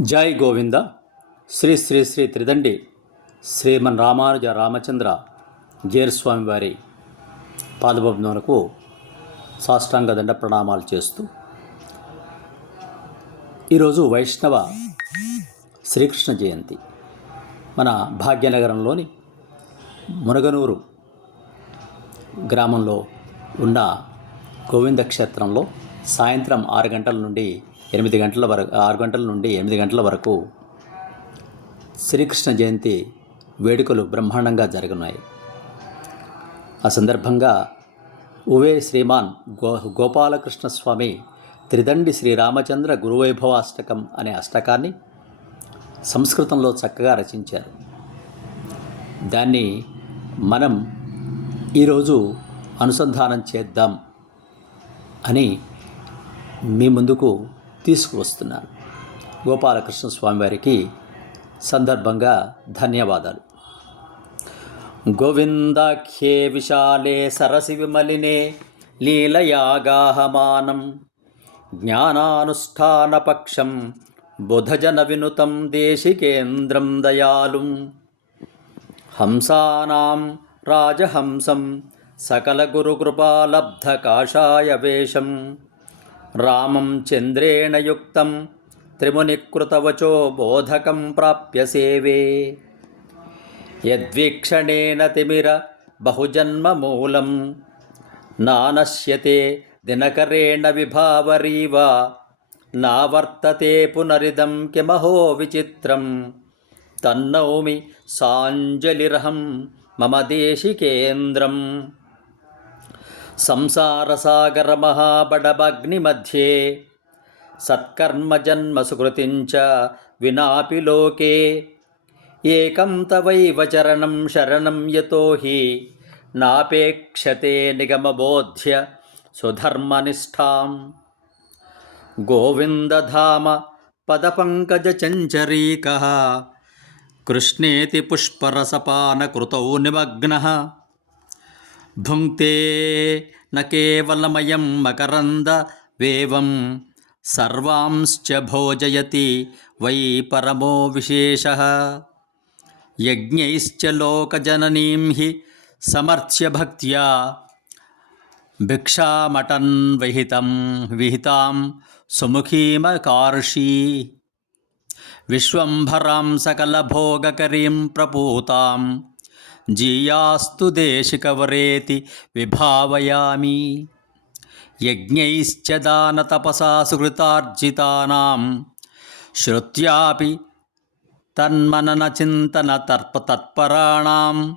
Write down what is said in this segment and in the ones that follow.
జై గోవింద. శ్రీ శ్రీ శ్రీ త్రిదండి. శ్రీమన్ రామానుజ రామచంద్ర జీరస్వామి వారి పాదభవనకు సాష్టాంగ దండ ప్రణామాలు చేస్తూ ఈరోజు వైష్ణవ శ్రీకృష్ణ జయంతి. మన భాగ్యనగరంలోని మునగనూరు గ్రామంలో ఉన్న గోవింద క్షేత్రంలో సాయంత్రం ఆరు గంటల నుండి ఎనిమిది గంటల వరకు ఆరు గంటల నుండి ఎనిమిది గంటల వరకు శ్రీకృష్ణ జయంతి వేడుకలు బ్రహ్మాండంగా జరుగున్నాయి ఆ సందర్భంగా ఉవే శ్రీమాన్ గో గోపాలకృష్ణ స్వామి త్రిదండి శ్రీరామచంద్ర గురువైభవాష్టకం అనే అష్టకాన్ని సంస్కృతంలో చక్కగా రచించారు. దాన్ని మనం ఈరోజు అనుసంధానం చేద్దాం అని మీ ముందుకు తీసుకువస్తున్నాను గోపాలకృష్ణ స్వామి వారికి సందర్భంగా ధన్యవాదాలు. గోవిందాఖ్యే విశాలే సరసి విమలినే లీలయాగాహమానం. జ్ఞానానుష్ఠానపక్షం బుధజన వినుతం దేశికేంద్రం దయాలుం హంసానాం రాజహంసం సకలగురుకృపాలబ్ధకాషాయ వేషం. రామం చంద్రేణ యుక్తం త్రిమునికృతవచో బోధకం ప్రాప్య సేవే. యద్వీక్షణేన తిమిర బహుజన్మమూలం నానశ్యతే దినకరేణ విభావరీవ నావర్తతే పునరిదం కిమహో విచిత్రం తన్నౌమి సాంజలిరహం మమ దేశికేంద్రం. సంసారసాగరమహాబడభగ్నిమధ్యే. సత్కర్మజన్మసుకృతించ వినాపి లోకే. ఏకం తవైవ చరణం శరణం యతో హి నాపేక్షతే నిగమబోధ్య సుధర్మనిష్టాం గోవిందధామ పదపంకజచంచరీక కృష్ణేతి పుష్పరసపానకృతౌ నిమగ్న. భుంక్తే నేవలమయం మకరంద వేవం సర్వాంశ్చ భోజయతి వై పరమో విశేష. యజ్ఞైశ్చ లోకజననీం హి సమర్చ్య భక్త్యా భిక్షామటన్ విహితం విహితాం సుముఖీమకార్షీ విశ్వంభరాం సకలభోగకరీం ప్రపూతాం జీయాస్తు దేశికవరేతి విభావయామి. యజ్ఞైశ్చ దాన తపసా సుకృతార్జితానాం. శ్రుత్యాపి తన్మనన చింతన తర్ప తత్పరాణం.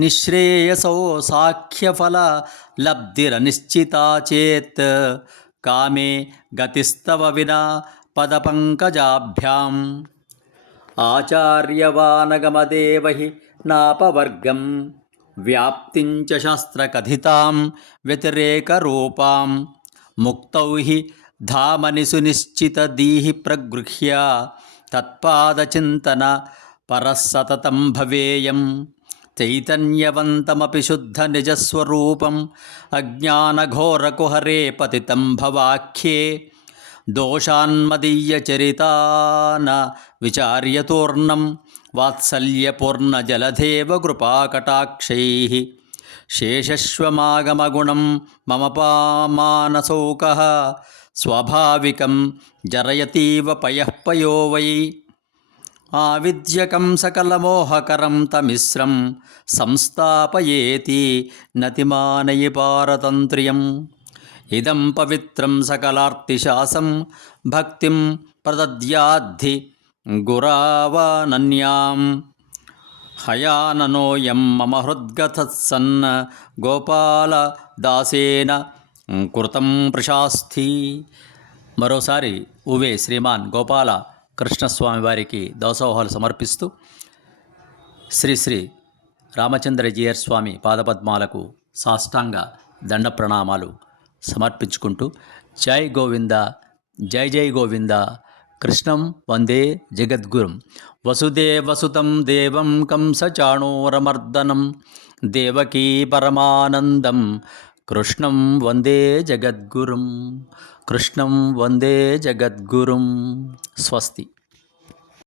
నిశ్రేయసో సాఖ్యఫల లబ్ధిరనిశ్చితా చేత్. కామే గతిస్తవ వినా పదపంకజాభ్యాం ఆచార్యవానగమదేవ నాపవర్గం. వ్యాప్తించ శాస్త్రకథితాం వ్యతిరేకరూపాం. ముక్తౌ హి ధామని సునిశ్చితదీహి ప్రగృహ్య. తత్పాదచింతన పరస్సతతం భవేయం. చైతన్యవంతమపి శుద్ధ నిజస్వరూపం. అజ్ఞానఘోరకుహరే పతితం భవాఖ్యే. दोषान्मदीयचरितान् विचार्यतूर्णं वात्सल्यपूर्णजलधेवकृपाकटाक्षैः शेषश्वमागमगुणं मम पामानसौकः स्वाभाविकं जरयतीव पयः पयो वै आविद्यकं सकलमोहकरं तमिस्रं संस्थापयेति नतिमानयि पारतन्त्र्यम् ఇదం పవిత్రం సకలార్తిశాసం భక్తిం ప్రదద్యాద్ధి గురావనన్యాం. హయాననోయం మమ హృద్గతత్సన్న గోపాల దాసేన కృతం ప్రశాస్తి. మరోసారి ఉవే శ్రీమాన్ గోపాల కృష్ణస్వామి వారికి దోసోహాలు సమర్పిస్తూ శ్రీ శ్రీ రామచంద్రజీయర్ స్వామి పాదపద్మాలకు సాష్టాంగ దండ ప్రణామాలు సమర్పించుకుంటూ జై గోవింద జై జై గోవింద కృష్ణం వందే జగద్గురుం. వసుదేవసుతం దేవం కంసచాణూరమర్దనం దేవకీ పరమానందం కృష్ణం వందే జగద్గురుం కృష్ణం వందే జగద్గురుం. స్వస్తి.